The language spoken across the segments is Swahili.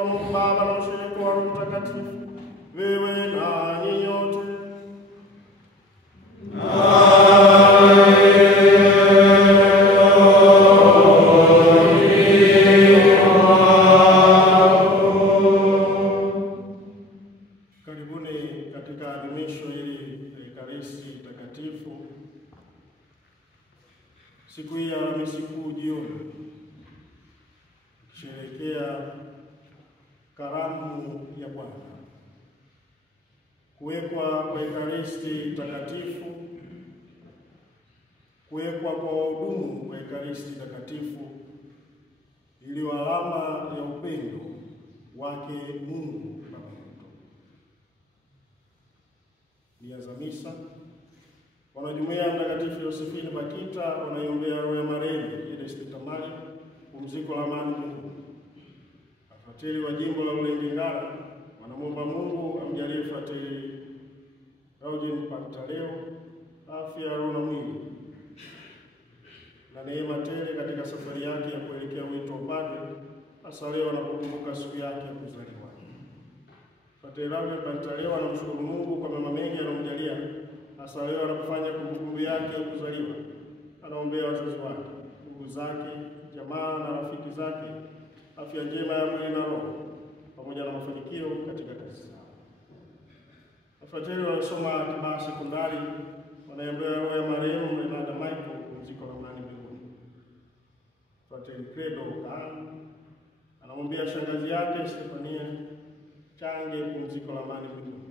wa Mungu Baba na ushirika wa Roho Mtakatifu, wewe nanyi nyote. Karibuni katika adhimisho hili la Ekaristi Takatifu. Siku hii ya Alhamisi Kuu jioni, kusherehekea karamu ya Bwana, kuwekwa kwa Ekaristi Takatifu, kuwekwa kwa wahudumu wa Ekaristi Takatifu iliyo alama ya upendo wake Mungu Baba yetu. Nia za misa: wanajumuiya Mtakatifu Yosefini Bakita wanaiombea roho ya marehemu Edith Tamari, pumziko la amani Mungu. Frateli wa jimbo la Ulengingara wanamwomba Mungu amjalie Frateli Eugene Pantaleo afya ya roho na mwili na neema tele katika safari yake ya kuelekea wito wa upadre, hasa leo anapokumbuka siku yake ya kuzaliwa. Frateli Eugene Pantaleo anamshukuru Mungu kwa mema mengi anamjalia, hasa leo anapofanya kumbukumbu yake ya kuzaliwa. Anaombea wazazi wake, ndugu zake, jamaa na rafiki zake afya njema ya mwili na roho, pamoja na mafanikio katika kazi zao. Wafrateli wanaosoma Kibaha Sekondari wanaombea roho ya marehemu Renata Michael, pumziko la amani mbinguni. Frateli Credo Kaan anamwombea shangazi yake Stefania Change, pumziko la amani mbinguni.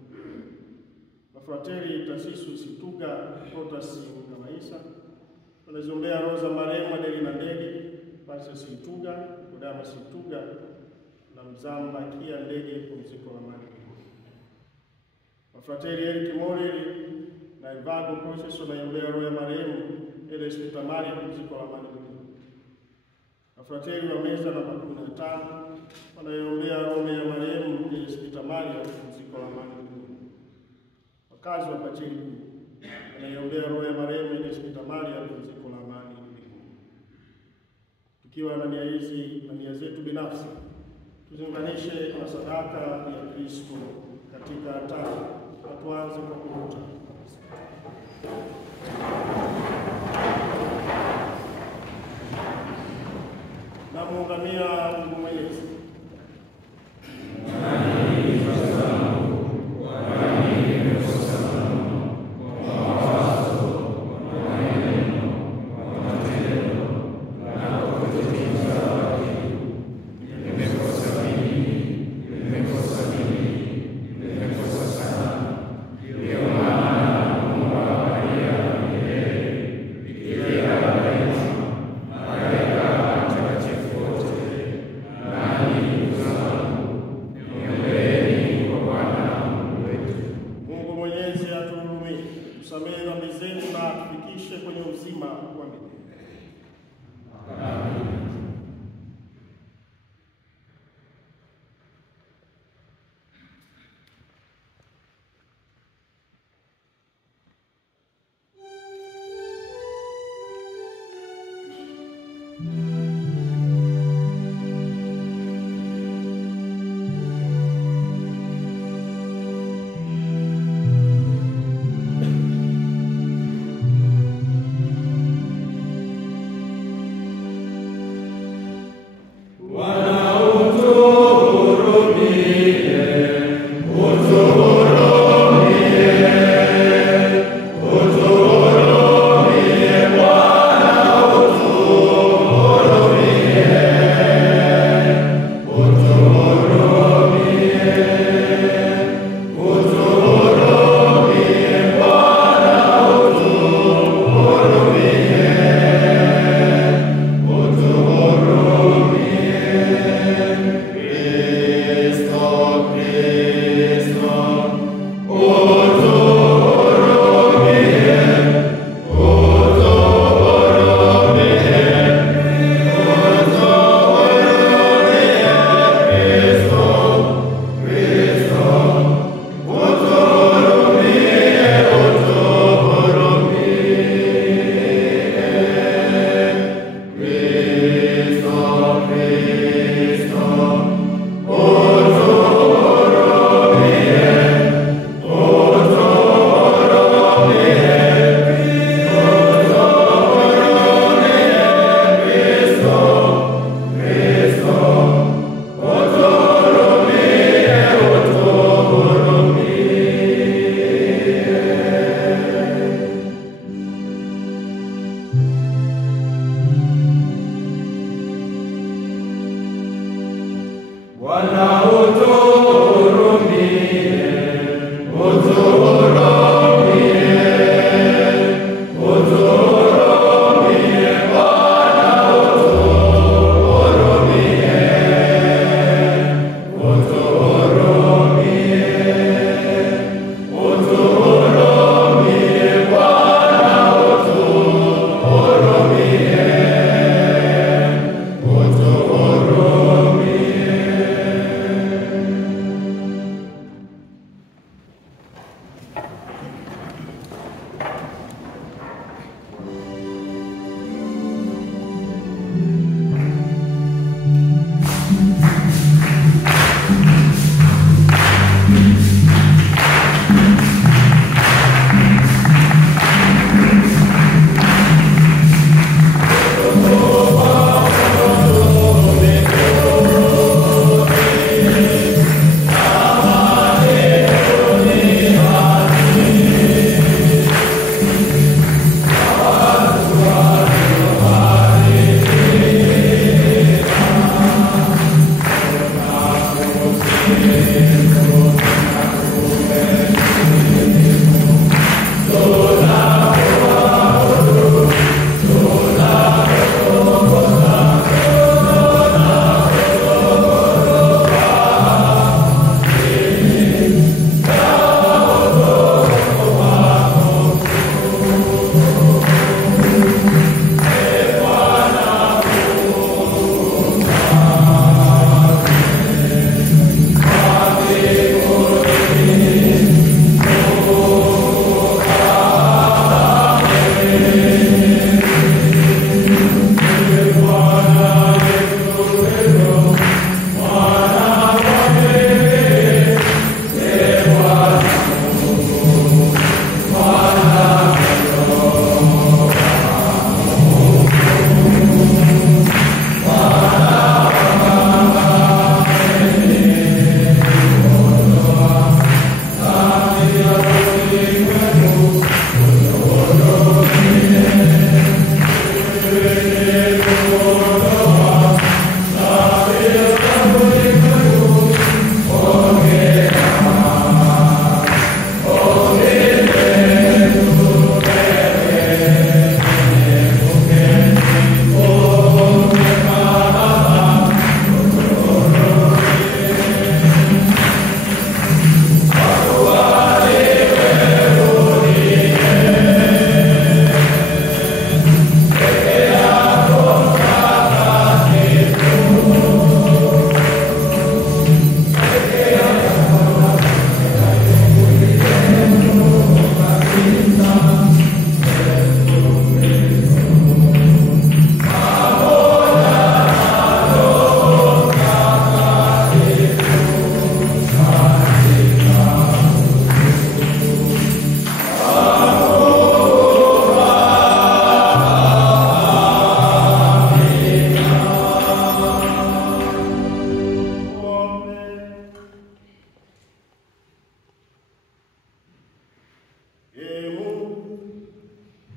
Wafrateli Tasisu Situga Protasi Ngamaisa wanaziombea roho za marehemu Adelina Ndege, Pastor Situga, Kodama Situga na Mzamba Kia Ndege, pumziko la amani mbinguni. Wafrateli Eric Moreli na Evago Process wanaiombea roho ya marehemu Edith Tamari, pumziko la amani mbinguni. Wafrateli wa meza namba 15 wanaiombea roho ya marehemu Edith Tamari, pumziko la amani mbinguni. Wakazi wa Pacheli wanaiombea roho ya marehemu Edith Tamari, pumziko la amani mbinguni. Tukiwa na nia hizi na nia zetu binafsi, tuziunganishe na sadaka ya Kristo katika altari. Tuanze kwa kuvuta. Na muungamia Mungu Mwenyezi.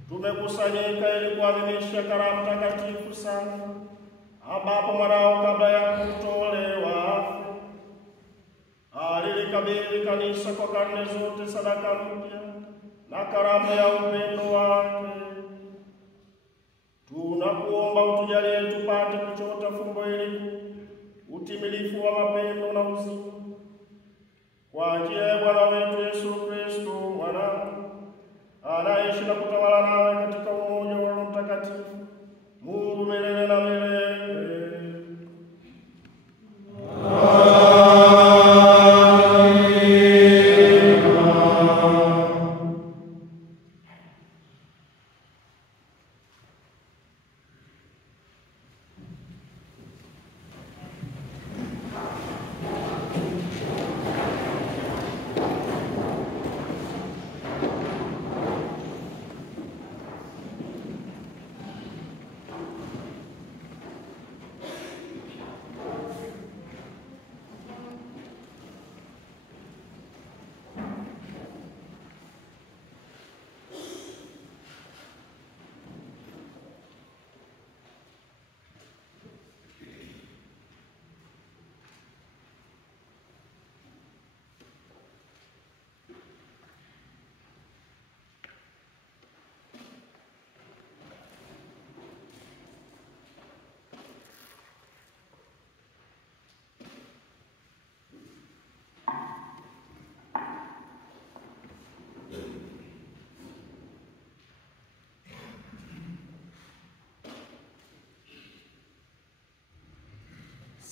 tumekusanyika ili kuadhimisha karamu takatifu sana, ambapo mwanao kabla ya kutolewa alilikabidhi kanisa kwa karne zote sadaka mpya na karamu ya upendo wake. Tunakuomba utujalie tupate kuchota fumbo hili, utimilifu wa mapendo na uzima, kwa njia ya Bwana wetu Yesu Kristo mwanao, anaishi na kutawala nawe katika umoja wa Roho Mtakatifu, Mungu milele na milele.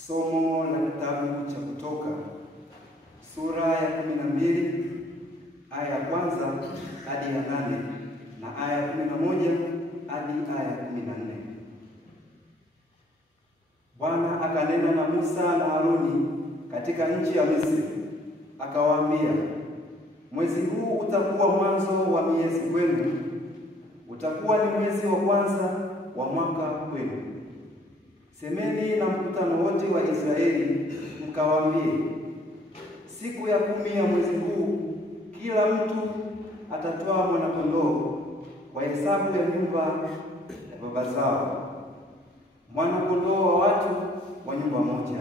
Somo la kitabu cha Kutoka sura ya 12 aya ya kwanza hadi ya 8 na aya ya 11 hadi aya ya 14. Bwana akanena na Musa na Haruni katika nchi ya Misri, akawaambia, mwezi huu utakuwa mwanzo wa miezi kwenu, utakuwa ni mwezi wa kwanza wa mwaka kwenu. Semeni na mkutano wote wa Israeli mkawaambie, siku ya 10 ya mwezi huu kila mtu atatoa mwana-kondoo kwa hesabu ya nyumba ya baba zao, mwana-kondoo wa watu wa nyumba moja.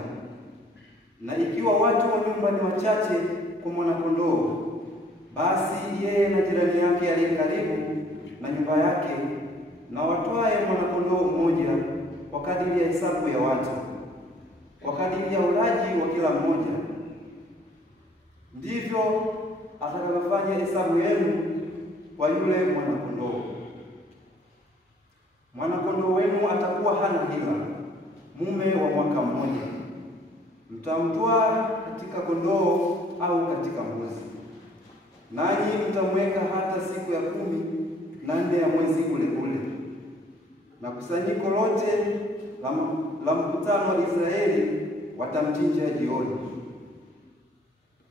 Na ikiwa watu wa nyumba ni wachache kwa mwana-kondoo, basi yeye na jirani yake aliye karibu na nyumba yake na watwae mwana-kondoo mmoja kwa kadiri ya hesabu ya watu, kwa kadiri ya ulaji wa kila mmoja. Ndivyo atakavyofanya hesabu yenu kwa yule mwana-kondoo. Mwana-kondoo wenu atakuwa hana hila, mume wa mwaka mmoja. Mtamtoa katika kondoo au katika mbuzi, nanyi mtamweka hata siku ya 14 ya mwezi ule ule. Na kusanyiko lote la mkutano wa Israeli watamchinja jioni.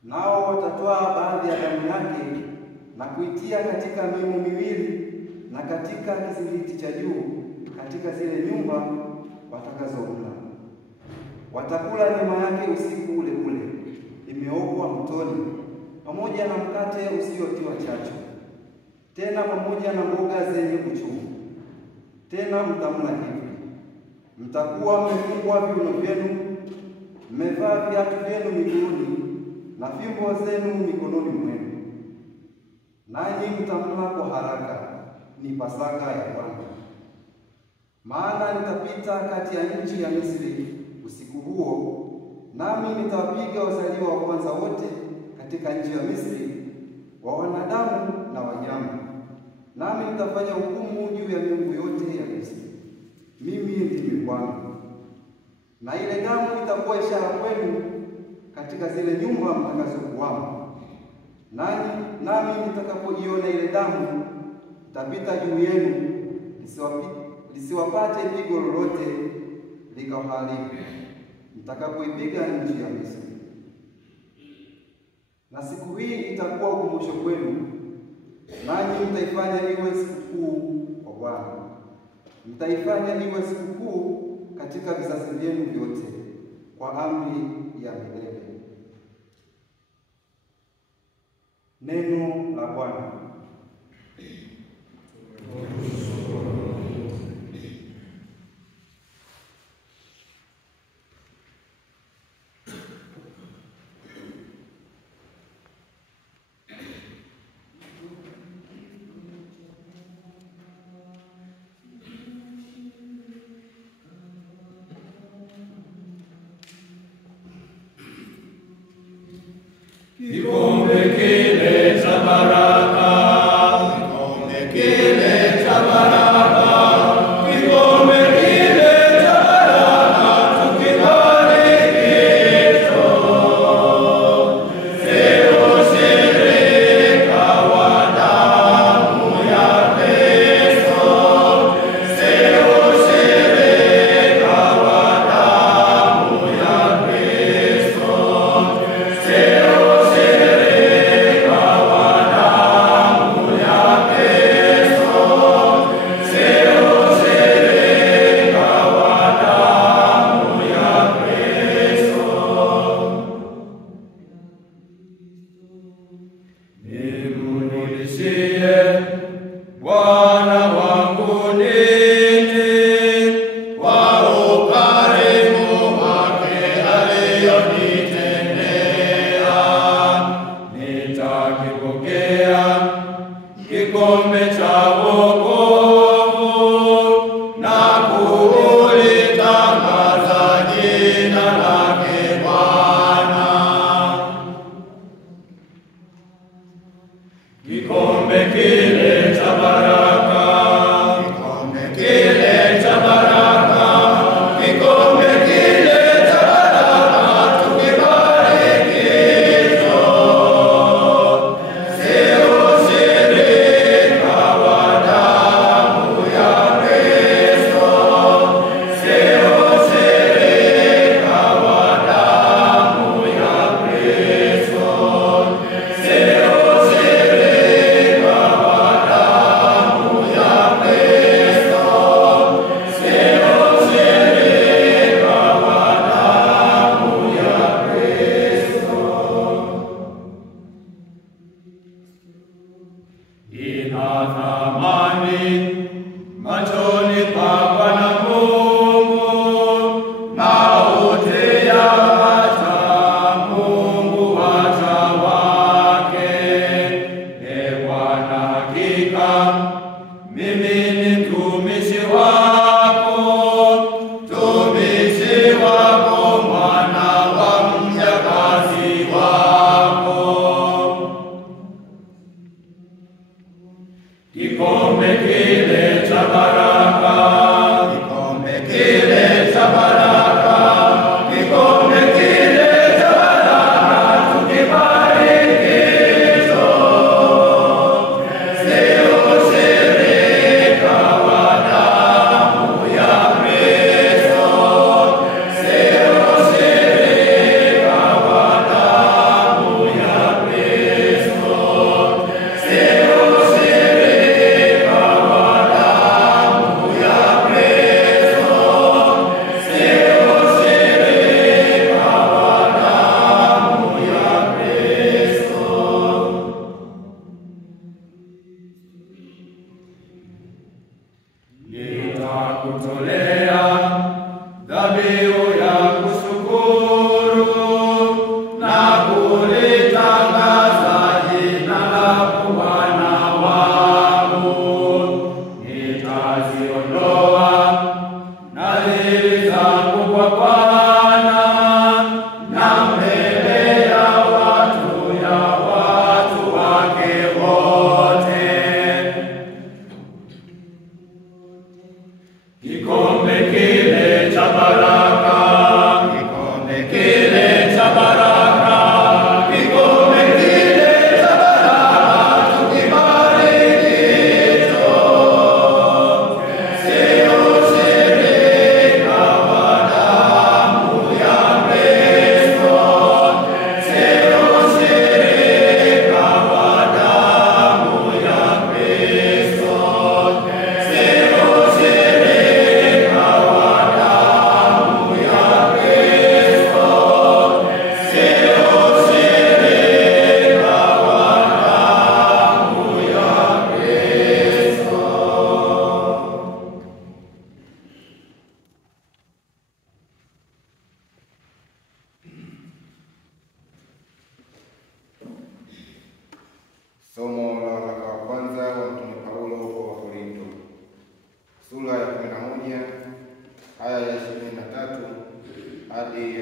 Nao watatoa baadhi ya damu yake na kuitia katika mimo miwili na katika kizingiti cha juu katika zile nyumba watakazokula. Watakula nyama yake usiku ule ule, imeokwa mtoni, pamoja na mkate usiotiwa chachu, tena pamoja na mboga zenye uchungu. Tena mtamla hivi: mtakuwa mmefungwa viuno vyenu, mmevaa viatu vyenu miguuni na fimbo zenu mikononi mwenu, nanyi mtamla kwa haraka. Ni Pasaka ya Bwana. Maana nitapita kati ya nchi ya Misri usiku huo, nami nitawapiga wazaliwa wa kwanza wote katika nchi ya Misri, wa wanadamu na wanyama. Nami nitafanya hukumu juu ya miungu yote ya Misri. Mimi ndimi Bwana. Na ile damu itakuwa ishara kwenu katika zile nyumba mtakazokuwamo. Nami nitakapoiona ile damu, nitapita juu yenu, lisiwapate pigo lolote likawaharibu, nitakapoipiga nchi ya Misri. Na siku hii itakuwa ukumbusho kwenu, nanyi mtaifanya iwe sikukuu kwa Bwana. Mtaifanya iwe sikukuu katika vizazi vyenu vyote, kwa amri ya milele. Neno la Bwana. Kikombe kile cha baraka, kikombe kile cha baraka, kikombe kile cha baraka, tukibariki leo shirika wa damu ya Kristo, leo shirika wa damu ya Kristo, leo Bwana wangu nini kwa ukarimu wake aliyonitendea, nitakipokea kikombe cha wokovu na kulitangaza jina lake Bwana. Kikombe kile cha baraka, kikombe kile cha baraka, kikombe kile cha baraka.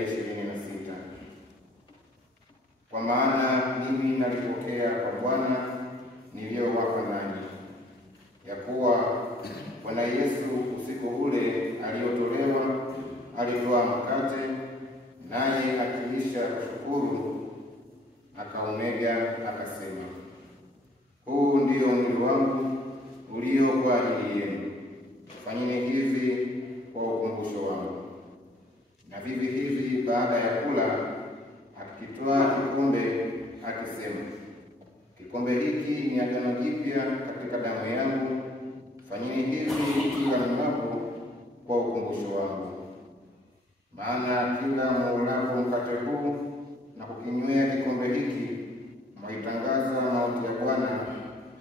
26. Kwa maana mimi nalipokea kwa Bwana niliyowapa nanyi, ya kuwa Bwana Yesu usiku ule aliotolewa alitoa mkate, naye akiisha kushukuru akaumega, akasema, huu ndio mwili wangu ulio kwa ajili yenu, fanyeni hivi kwa ukumbusho wangu. Na vivi hivi baada ya kula akitwaa kikombe akisema, kikombe hiki ni agano jipya katika damu yangu, fanyeni hivi kila mnapo kwa ukumbusho wangu. Maana kila muulapo mkate huu na kukinywea kikombe hiki, mwaitangaza mauti ya Bwana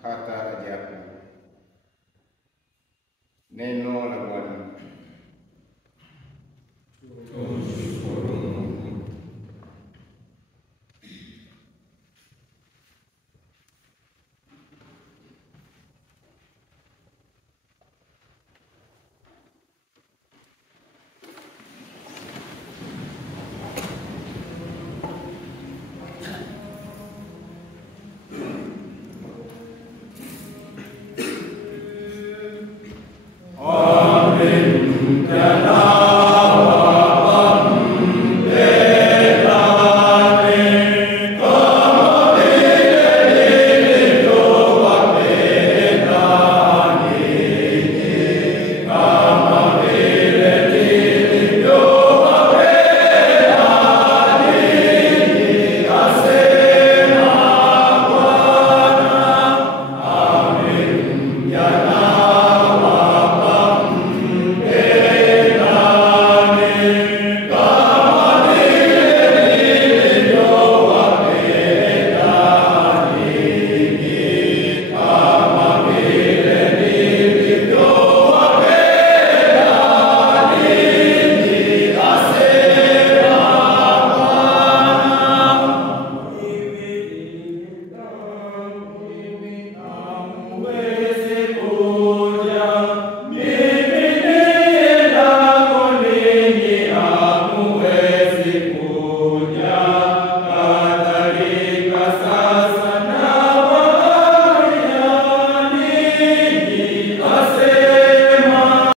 hata ajapo. Neno la Bwana.